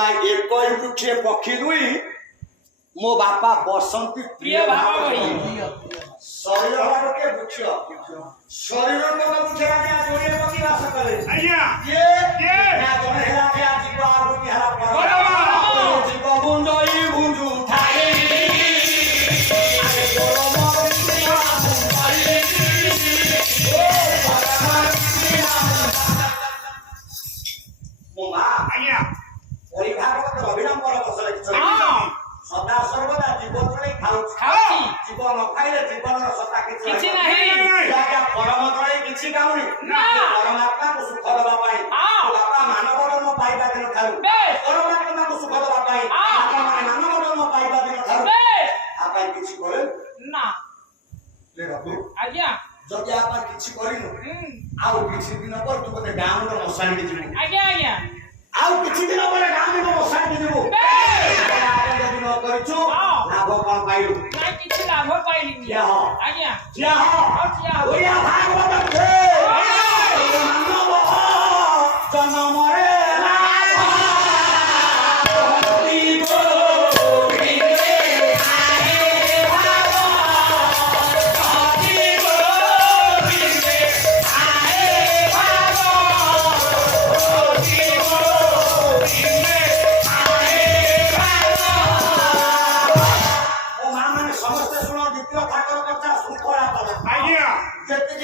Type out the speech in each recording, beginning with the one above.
कहला एक वृक्ष पक्षी दुई मो बापा बसंती प्रिय भाव वही शरीर भाव के वृक्ष शरीर को वृक्ष आज्ञा जोड़े पति वास करे आज्ञा ये ना जने हेला के जीव आगु की हरा पर जीव गुंजई गुंजू उठाए आगे गोरो मोर प्रिया गुंजई ओ परमात्मा मोमा आज्ञा ओई भागवत अभिनंबर बसले सदा सर्वदा जीवन तळे खाऊची जीवन खाइले जीवन सत्ता किछि नाही या परम तळे किछि काउनी परमात्मा को सुख दबा पाई बापा मानव धर्म पाइबा दिन थारु परमात्मा को सुख दबा पाई बापा मानव धर्म पाइबा दिन थारु आपा किछि करे ना ले रखो आज्ञा जदि आपा किछि करिनु आउ किछि दिन पर तू कते गाम रो मसाणी के जिवु आज्ञा आज्ञा आउ किछि दिन पर गाम रो मसाणी के जिवु करछु लाभ कोन पाइलु नाही किछि लाभ पाइली क्या हो आज्ञा क्या हो ओया भागवत के मानव जन्म रे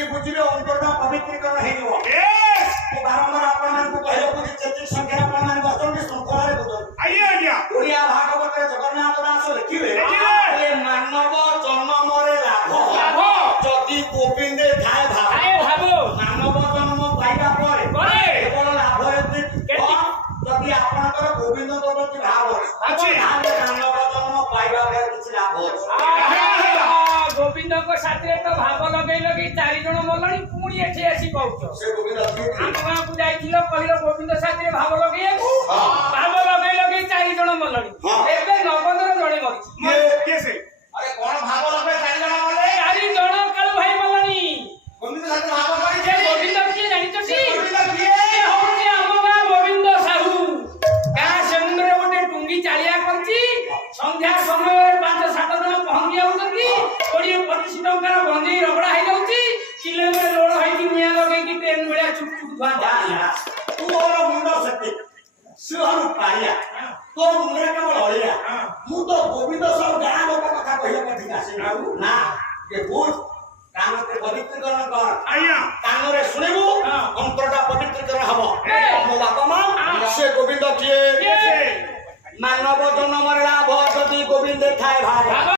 बुझिले अंतरटा पवित्रीकरण हेइबो ए बारंबार आपण मान को कहले बुझि चेतिक संख्या आपण मान बस्तन संख्या रे बुझ आइए आज्ञा ओडिया भागवत रे जगन्नाथ दास लिखिले ए मानव जन्म मरे लाभ जति गोविंदे थाए भाव मानव जन्म पाइबा परे केवल लाभ रे जति आपनकर गोविंद प्रति भाव अछि मानव जन्म पाइबा रे किछ लाभ अछि गोविंद को साथे तो भाव लगै लगै चारि जण मलणी पुणी एठी आसी कहउछ से गोविंद हम गां को जाइथिलो कहिलो गोविंद साथे भाव लगै भाव लगै लगै चारि जण मलणी एबे नवदर जणे मरि के से अरे कोन भाव लगै चारि जण मले चारि जण काल भाई मलणी गोविंद साथे भाव करि जे गोविंद के जानि छथि गोविंद के होउछि हम गां गोविंद साहू गां समुद्र गोटे टुंगी चालिया करछि संध्या समय 5-7 जण पहंगी आउछथि 20-25 टंकार गंजी रगड़ा हो जाउची किले में लोड होई कि निया लगे कि ट्रेन भलिया चुप चुप धुआ जा तू और मुंड सत्य सुहरु पाइया तो मुंडे केवल हलिया मु तो गोविंद सब गां लोक कथा कहिया पठी आसे ना के बुझ कान के पवित्रीकरण कर आइया कान रे सुनेबु अंतरटा पवित्रीकरण हबो मो बापा मां से गोविंद किए मानव जन्म रे लाभ जति गोविंद थाए भाव